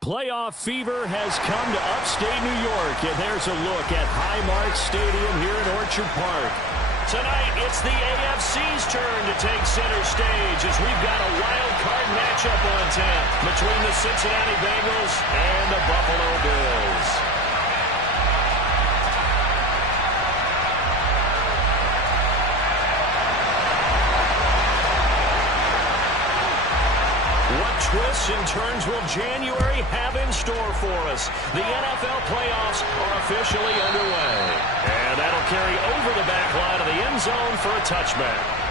Playoff fever has come to upstate New York, and there's a look at Highmark Stadium here in Orchard Park. Tonight, it's the AFC's turn to take center stage as we've got a wild card matchup on tap between the Cincinnati Bengals and the Buffalo Bills. Twists and turns will January have in store for us. The NFL playoffs are officially underway. And that'll carry over the back line of the end zone for a touchback.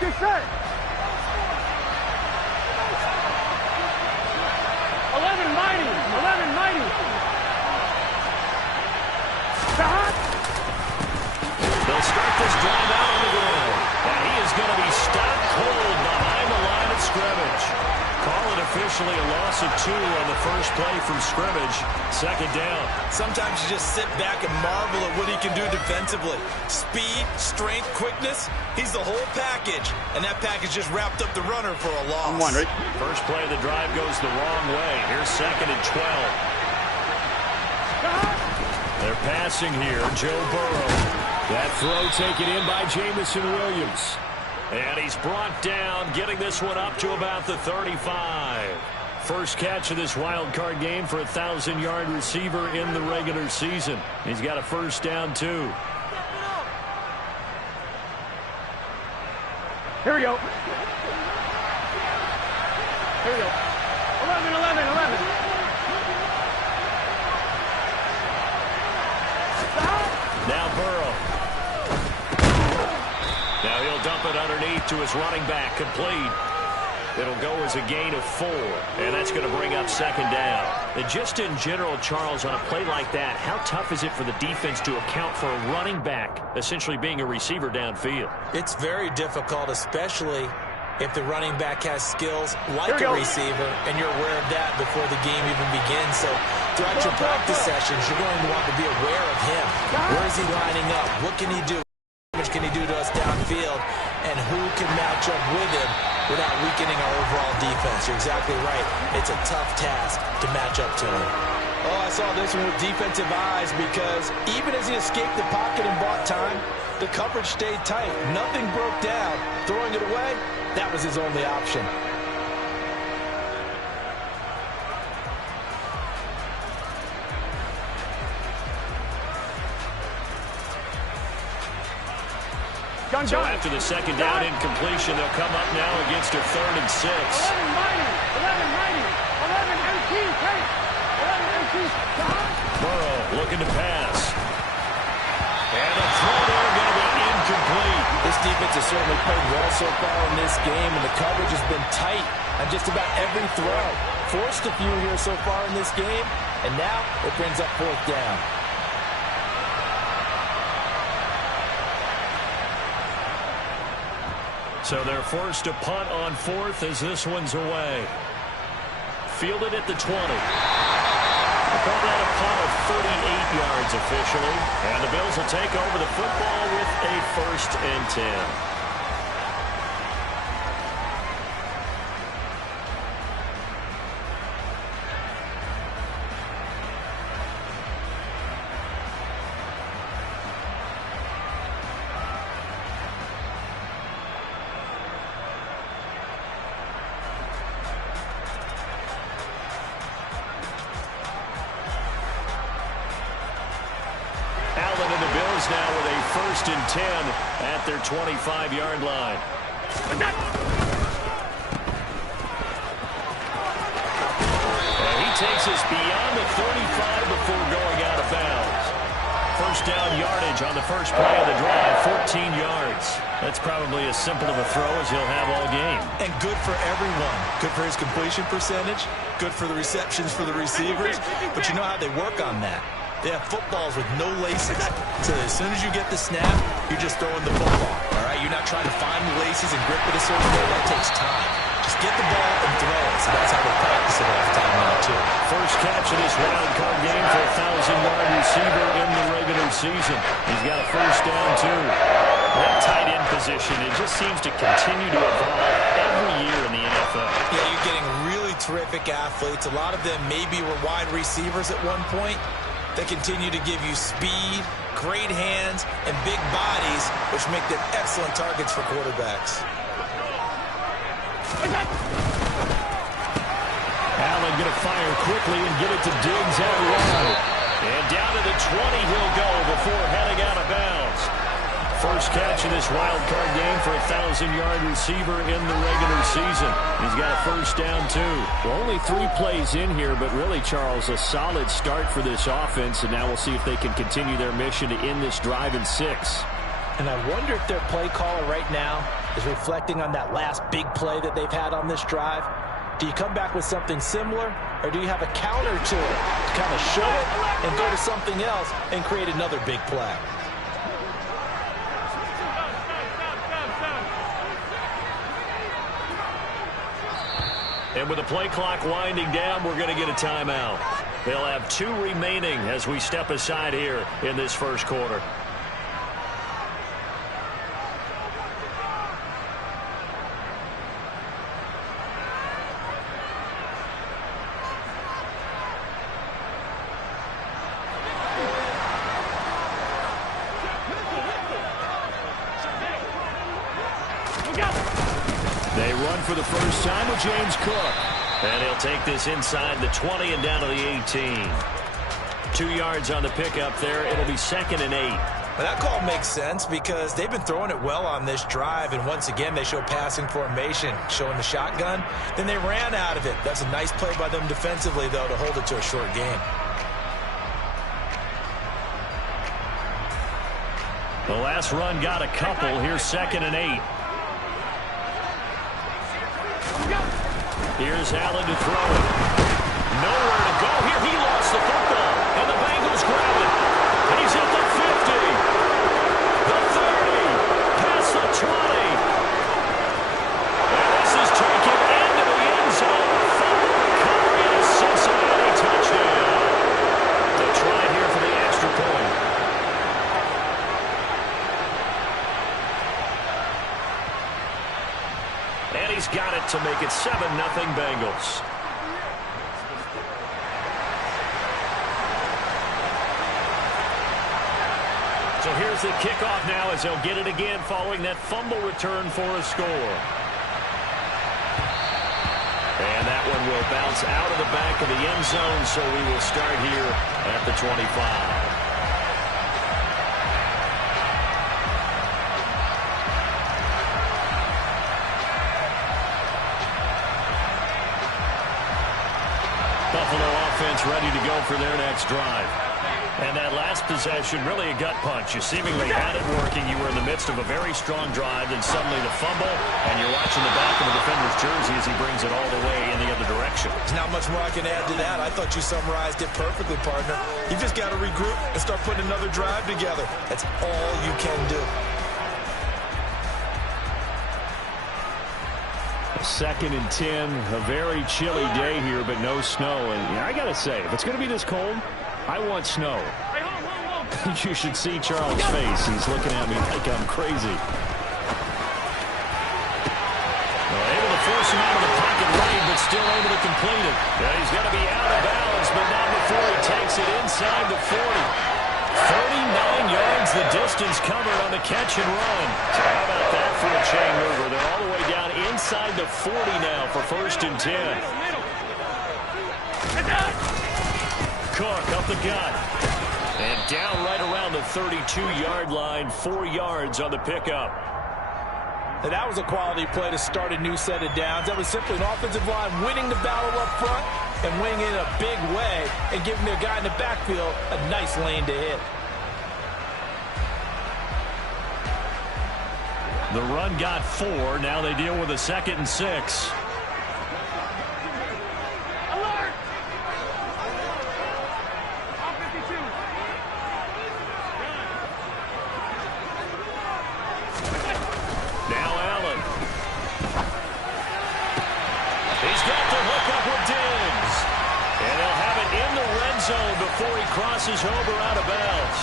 Get set. 11 mighty. 11 mighty. Stop. They'll start this drive out on the ground. And he is going to be stopped cold behind the line of scrimmage. Call it officially a loss of 2 on the first play from scrimmage. Second down. Sometimes you just sit back and marvel at what he can do defensively. Speed, strength, quickness. He's the whole package. And that package just wrapped up the runner for a loss. I'm wondering. First play of the drive goes the wrong way. Here's 2nd and 12. They're passing here. Joe Burrow. That throw taken in by Jamison Williams. And he's brought down, getting this one up to about the 35. First catch of this wild card game for a 1,000-yard receiver in the regular season. He's got a first down, too. Here we go. Here we go. 11, 11, 11. Now Burrow. Now he'll dump it underneath to his running back, complete. It'll go as a gain of 4, and that's going to bring up 2nd down. And just in general, Charles, on a play like that, how tough is it for the defense to account for a running back essentially being a receiver downfield? It's very difficult, especially if the running back has skills like a receiver, and you're aware of that before the game even begins. So throughout your practice sessions, you're going to want to be aware of him. Where is he lining up? What can he do? How much can he do to us downfield? And who can match up with him without weakening our overall defense? You're exactly right. It's a tough task to match up to him. Oh, I saw this one with defensive eyes because even as he escaped the pocket and bought time, the coverage stayed tight. Nothing broke down. Throwing it away, that was his only option. So after the 2nd down incompletion, they'll come up now against a 3rd and 6. 11 mighty. 11 mighty. 11 MT. 11 MT. Burrow looking to pass. And the throw there going to be incomplete. This defense has certainly played well so far in this game, and the coverage has been tight on just about every throw. Forced a few here so far in this game, and now it brings up 4th down. So they're forced to punt on 4th as this one's away. Fielded at the 20. Call that a punt of 38 yards officially. And the Bills will take over the football with a 1st and 10. Now with a 1st and 10 at their 25-yard line. And he takes us beyond the 35 before going out of bounds. First down yardage on the first play of the drive, 14 yards. That's probably as simple of a throw as he'll have all game. And good for everyone. Good for his completion percentage. Good for the receptions for the receivers. But you know how they work on that. They have footballs with no laces. So as soon as you get the snap, you're just throwing the football. All right? You're not trying to find the laces and grip it a certain way. That takes time. get the ball and throw it. So that's how they practice it all the time now, too. First catch of this wild card game for a 1,000-yard receiver in the regular season. He's got a first down, too. That tight end position, it just seems to continue to evolve every year in the NFL. Yeah, you're getting really terrific athletes. A lot of them maybe were wide receivers at one point. They continue to give you speed, great hands, and big bodies, which make them excellent targets for quarterbacks. Allen going to fire quickly and get it to Diggs out wide. And down to the 20 he'll go before heading out of bounds. First catch of this wild card game for a 1,000-yard receiver in the regular season. He's got a first down, too. Well, only 3 plays in here, but really, Charles, a solid start for this offense, and now we'll see if they can continue their mission to end this drive in 6. And I wonder if their play caller right now is reflecting on that last big play that they've had on this drive. Do you come back with something similar, or do you have a counter to it to kind of show it and go to something else and create another big play? And with the play clock winding down, we're going to get a timeout. They'll have 2 remaining as we step aside here in this first quarter. They run for the first time with James Cook. And he'll take this inside the 20 and down to the 18. 2 yards on the pickup there. It'll be 2nd and 8. Well, that call makes sense because they've been throwing it well on this drive, and once again they show passing formation, showing the shotgun. Then they ran out of it. That's a nice play by them defensively, though, to hold it to a short game. The last run got a couple. Here's 2nd and 8. Here's Allen to throw it. Nowhere to go here. He lost the football, and the Bengals grab it. And he's at the 50, the 30, past the 20. And this is taken into the end zone. Fumble recovery and a Cincinnati touchdown. They'll try here for the extra point. And he's got it to make it 7-0 Bengals. So here's the kickoff now as they'll get it again following that fumble return for a score. And that one will bounce out of the back of the end zone, so we will start here at the 25. Buffalo offense ready to go for their next drive. And that last possession, really a gut punch. You seemingly had it working. You were in the midst of a very strong drive, then suddenly the fumble, and you're watching the back of the defender's jersey as he brings it all the way in the other direction. There's not much more I can add to that. I thought you summarized it perfectly, partner. You just got to regroup and start putting another drive together. That's all you can do. 2nd and 10, a very chilly day here, but no snow. And I got to say, if it's going to be this cold, I want snow. You should see Charles' face. He's looking at me like I'm crazy. Well, able to force him out of the pocket late, but still able to complete it. Yeah, he's going to be out of bounds, but not before he takes it inside the 40. 39 yards the distance covered on the catch and run. So how about that for a chain mover? They're all the way down inside the 40 now for 1st and 10. Cook up the gut. And down right around the 32-yard line, 4 yards on the pickup. And that was a quality play to start a new set of downs. That was simply an offensive line winning the battle up front and winning it in a big way and giving their guy in the backfield a nice lane to hit. The run got 4. Now they deal with a 2nd and 6. Alert! All 52. Now Allen. He's got the hook up with Diggs. And they'll have it in the red zone before he crosses over out of bounds.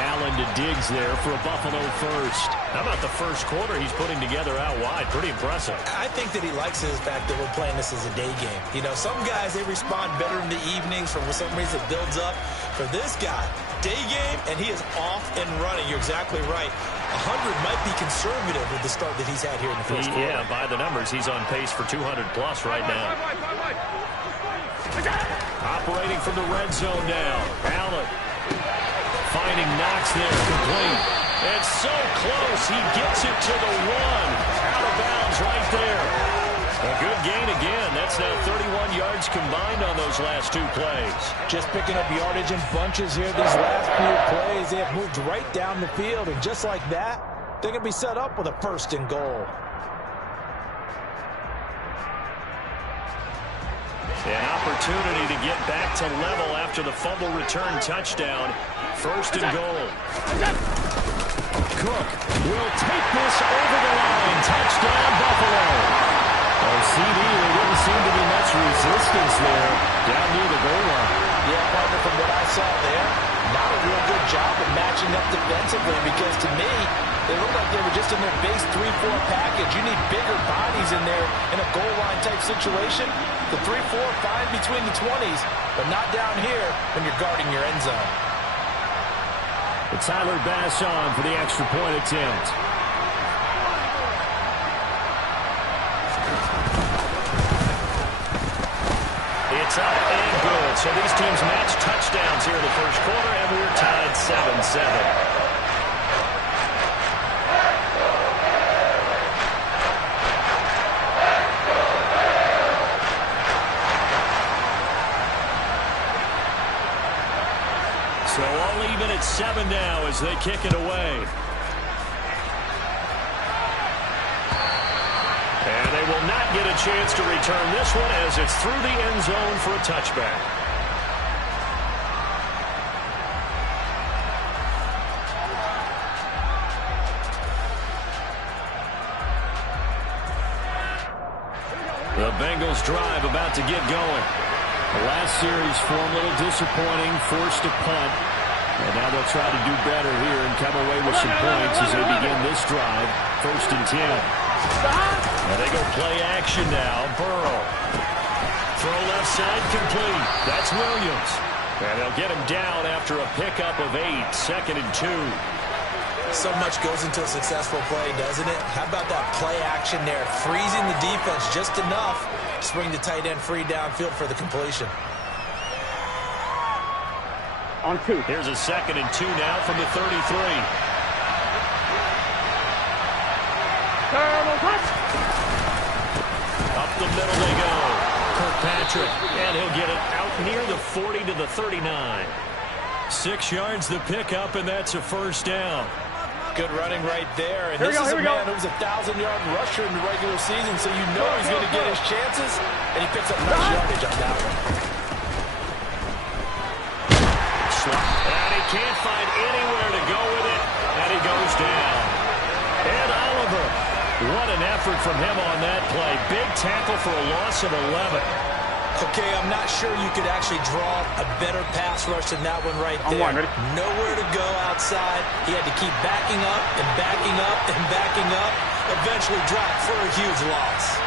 Allen to Diggs there for a Buffalo first. How about the first quarter he's putting together out wide? Pretty impressive. I think that he likes the fact that we're playing this as a day game. You know, some guys, they respond better in the evenings. For some reason, it builds up. For this guy, day game, and he is off and running. You're exactly right. 100 might be conservative with the start that he's had here in the first quarter. Yeah, by the numbers, he's on pace for 200-plus right now. Operating from the red zone now. Allen finding Knox there, complete. It's so close, he gets it to the one. Out of bounds right there. A good gain again. That's now 31 yards combined on those last two plays. Just picking up yardage in bunches here these last few plays. They have moved right down the field, and just like that, they're going to be set up with a first and goal. An opportunity to get back to level after the fumble return touchdown. First and goal. Cook will take this over the line. Touchdown, Buffalo. Oh, CD, there didn't seem to be much resistance there down near the goal line. Yeah, partner, from what I saw there, not a real good job of matching up defensively, because to me, they looked like they were just in their base 3-4 package. You need bigger bodies in there in a goal line type situation. The 3-4 fine between the 20s, but not down here when you're guarding your end zone. Tyler Bass on for the extra point attempt. It's up and good. So these teams match touchdowns here in the first quarter, and we're tied 7-7. So all even at 7 now as they kick it away. And they will not get a chance to return this one as it's through the end zone for a touchback. The Bengals drive about to get going. The last series form a little disappointing, forced a punt. And now they'll try to do better here and come away with some points as they begin this drive. First and 10. And they go play action now. Burrow. Throw left side complete. That's Williams. And they'll get him down after a pickup of 8. Second and 2. So much goes into a successful play, doesn't it? How about that play action there? Freezing the defense just enough to bring the tight end free downfield for the completion. On 2. Here's a second and 2 now from the 33. Terrible touch. Up the middle they go. Kirkpatrick, and he'll get it out near the 40 to the 39. 6 yards the pickup, and that's a first down. Good running right there. And this is a man who's a 1,000-yard rusher in the regular season, so you know he's going to get his chances, and he picks up nice yardage on that one. And he can't find anywhere to go with it, and he goes down. And Oliver, what an effort from him on that play. Big tackle for a loss of 11. Okay, I'm not sure you could actually draw a better pass rush than that one right there. Nowhere to go outside. He had to keep backing up and backing up and backing up. Eventually dropped for a huge loss.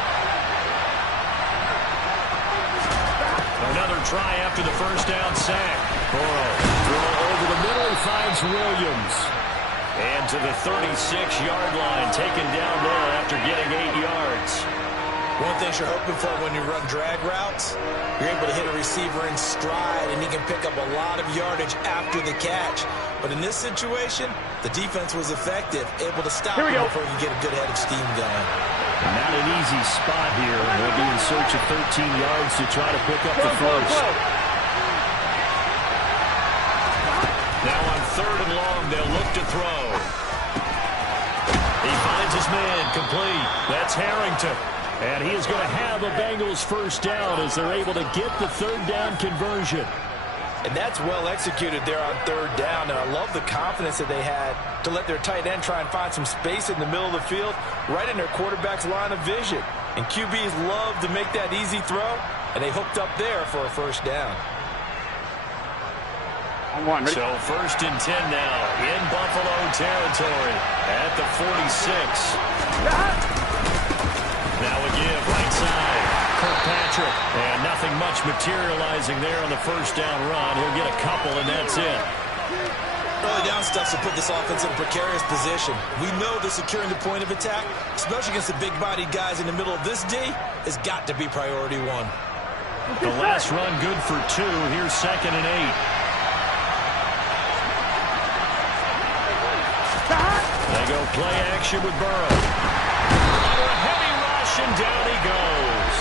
Another try after the first down sack. Burrow, throw over the middle, he finds Williams. And to the 36-yard line, taken down there after getting 8 yards. One thing you're hoping for when you run drag routes, you're able to hit a receiver in stride, and he can pick up a lot of yardage after the catch. But in this situation, the defense was effective, able to stop him before he could get a good head of steam going. Not an easy spot here. They'll be in search of 13 yards to try to pick up the first. Now on 3rd and long, they'll look to throw. He finds his man, complete. That's Harrington. And he is going to have a Bengals first down as they're able to get the 3rd down conversion. And that's well executed there on 3rd down. And I love the confidence that they had to let their tight end try and find some space in the middle of the field, right in their quarterback's line of vision. And QBs love to make that easy throw, and they hooked up there for a first down. So 1st and 10 now in Buffalo territory at the 46. Now a give right side. Kirkpatrick. And nothing much materializing there on the first down run. He'll get a couple, and that's it. Early down stuff to put this offense in a precarious position. We know that securing the point of attack, especially against the big-bodied guys in the middle of this D, has got to be priority one. The last run good for 2. Here's 2nd and 8. They go play action with Burrow. Under a heavy rush, and down he goes.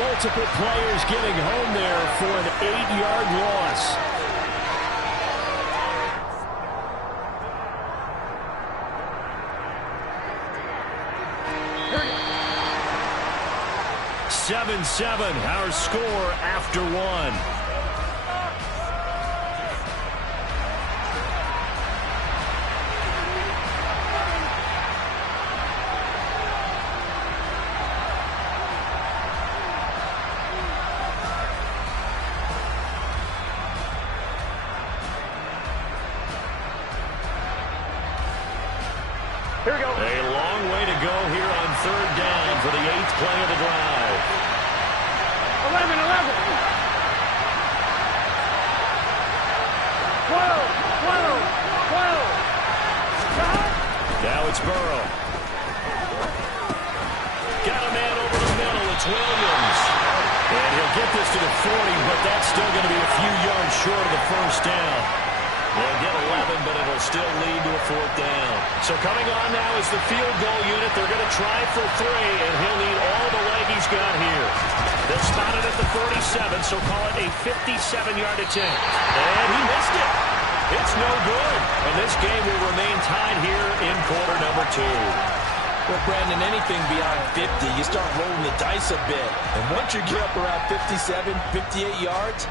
Multiple players getting home there for an 8-yard loss. Here 7-7, our score after 1. Here we go. A long way to go here on 3rd down for the 8th play of the drive. 11. 12. Now it's Burrow. Got a man over the middle. It's Williams. And he'll get this to the 40, but that's still going to be a few yards short of the first down. They'll get 11, but it'll still lead to a 4th down. So coming on now is the field goal unit. They're going to try for 3, and he'll need all the leg he's got here. They'll spot it at the 47, so call it a 57-yard attempt. And he missed it. It's no good. And this game will remain tied here in quarter number 2. Well, Brandon, anything beyond 50, you start rolling the dice a bit. And once you get up around 57, 58 yards,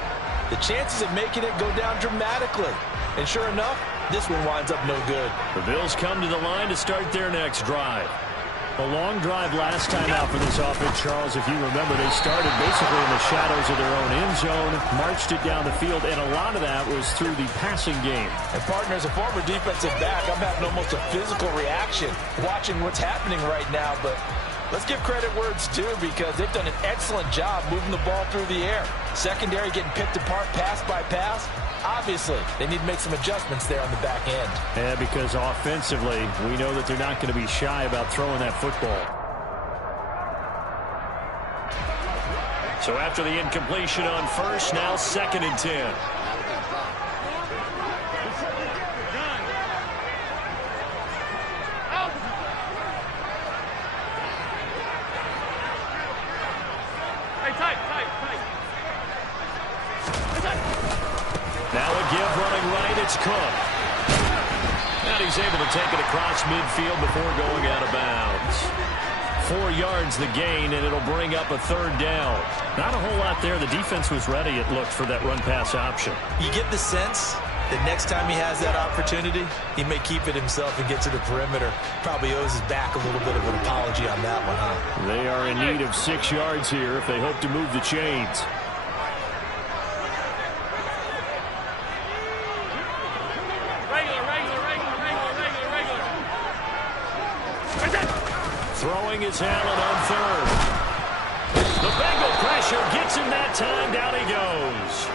the chances of making it go down dramatically. And sure enough, this one winds up no good. The Bills come to the line to start their next drive. A long drive last time out for this offense, Charles. If you remember, they started basically in the shadows of their own end zone, marched it down the field, and a lot of that was through the passing game. And, partner, as a former defensive back, I'm having almost a physical reaction watching what's happening right now. But let's give credit where it's due, because they've done an excellent job moving the ball through the air. Secondary getting picked apart pass by pass. Obviously, they need to make some adjustments there on the back end. Yeah, because offensively, we know that they're not going to be shy about throwing that football. So after the incompletion on 1st, now 2nd and 10. Hey, tight. Now a give running right, it's Cook. And he's able to take it across midfield before going out of bounds. 4 yards the gain, and it'll bring up a 3rd down. Not a whole lot there. The defense was ready, it looked, for that run-pass option. You get the sense that next time he has that opportunity, he may keep it himself and get to the perimeter. Probably owes his back a little bit of an apology on that one, huh? They are in need of 6 yards here if they hope to move the chains. Throwing is Allen on 3rd. The Bengal pressure gets him that time. Down he goes.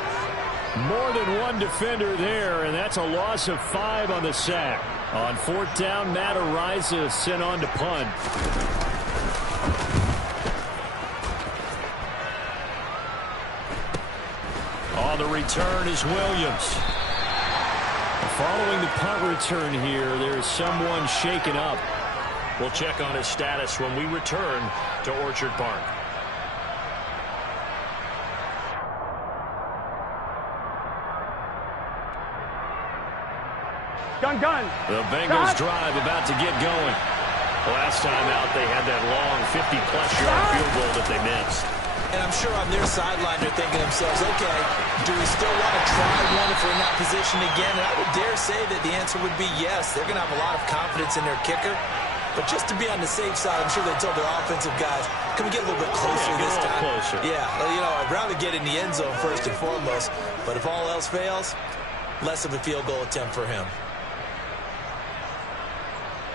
More than one defender there, and that's a loss of 5 on the sack. On 4th down, Matt Ariza sent on to punt. On the return is Williams. Following the punt return here, there's someone shaken up. We'll check on his status when we return to Orchard Park. Gun. The Bengals drive about to get going. Last time out, they had that long 50-plus yard field goal that they missed. And I'm sure on their sideline they're thinking to themselves, okay, do we still want to try one if we're in that position again? And I would dare say that the answer would be yes. They're going to have a lot of confidence in their kicker. But just to be on the safe side, I'm sure they told their offensive guys, can we get a little bit closer this time? Closer. Yeah, you know, I'd rather get in the end zone first and foremost. But if all else fails, less of a field goal attempt for him.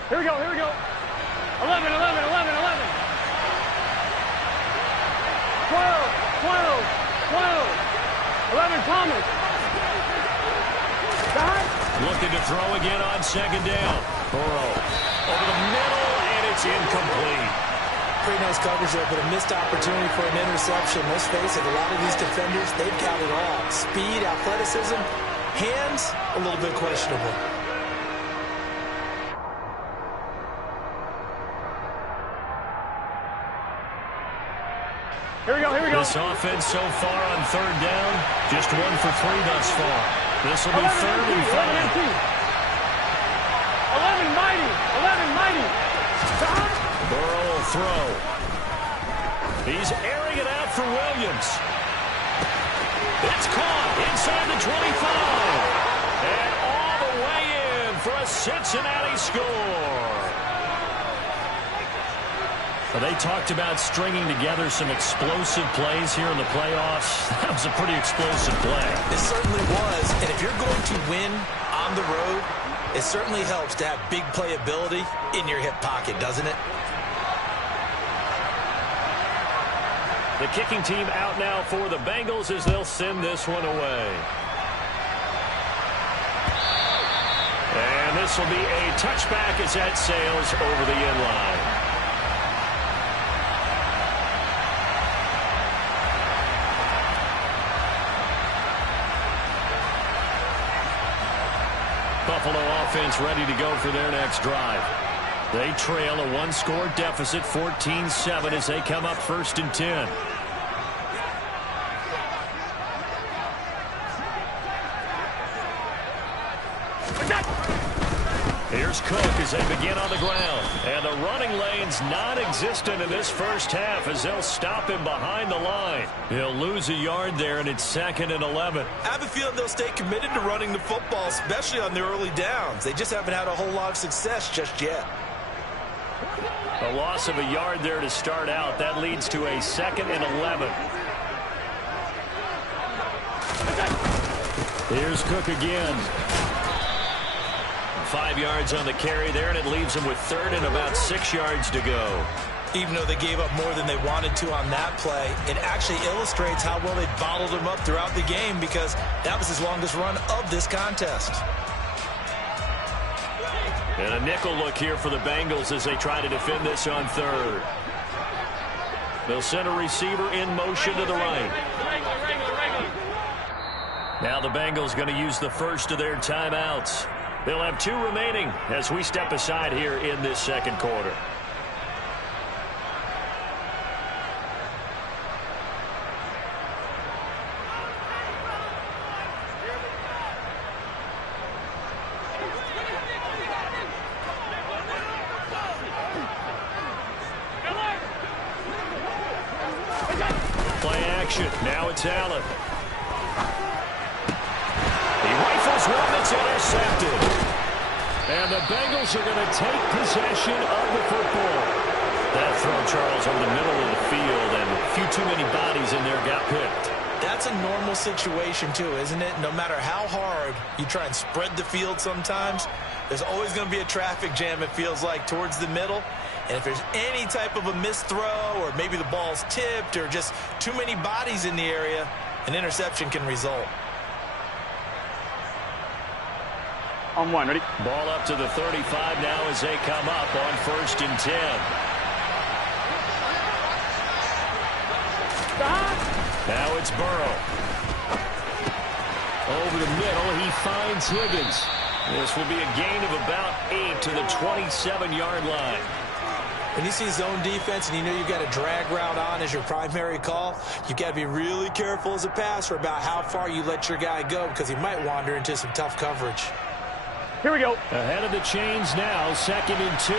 Here we go, here we go. 11, 11, 11, 11. 12, 12, 12. 11, Thomas. Looking to throw again on second down. Burrow over the middle, and it's incomplete. Pretty nice coverage there, but a missed opportunity for an interception. Let's face it, a lot of these defenders, they've got it all. Speed, athleticism, hands, a little bit questionable. Here we go, here we go. This offense so far on third down, just 1 for 3 thus far. This will be 3rd and 5. 11 mighty, 11 mighty. Burrow will throw. He's airing it out for Williams. It's caught inside the 25. And all the way in for a Cincinnati score. Well, they talked about stringing together some explosive plays here in the playoffs. That was a pretty explosive play. It certainly was. And if you're going to win on the road, it certainly helps to have big playability in your hip pocket, doesn't it? The kicking team out now for the Bengals as they'll send this one away. And this will be a touchback as that sails over the end line. Buffalo offense ready to go for their next drive. They trail a 1-score deficit, 14-7, as they come up 1st and 10. Here's Cook as they begin on the ground. And the running lane's non-existent in this first half as they'll stop him behind the line. He'll lose a yard there, and it's 2nd and 11. I have a feeling they'll stay committed to running the football, especially on the early downs. They just haven't had a whole lot of success just yet. A loss of a yard there to start out. That leads to a 2nd and 11. Here's Cook again. 5 yards on the carry there, and it leaves them with 3rd and about 6 yards to go. Even though they gave up more than they wanted to on that play, it actually illustrates how well they bottled them up throughout the game, because that was his longest run of this contest. And a nickel look here for the Bengals as they try to defend this on 3rd. They'll send a receiver in motion to the right. Now the Bengals going to use the first of their timeouts. They'll have 2 remaining as we step aside here in this second quarter. Play action. Now it's Allen. He rifles one that's intercepted. And the Bengals are going to take possession of the football. That throw, Charles, over the middle of the field, and a few too many bodies in there got picked. That's a normal situation, too, isn't it? No matter how hard you try and spread the field sometimes, there's always going to be a traffic jam, it feels like, towards the middle. And if there's any type of a missed throw, or maybe the ball's tipped, or just too many bodies in the area, an interception can result. On 1, ready? Ball up to the 35 now as they come up on 1st and 10. Now it's Burrow. Over the middle, he finds Higgins. This will be a gain of about 8 to the 27-yard line. When you see zone defense and you know you've got a drag route on as your primary call, you've got to be really careful as a passer about how far you let your guy go, because he might wander into some tough coverage. Here we go. Ahead of the chains now, 2nd and 2.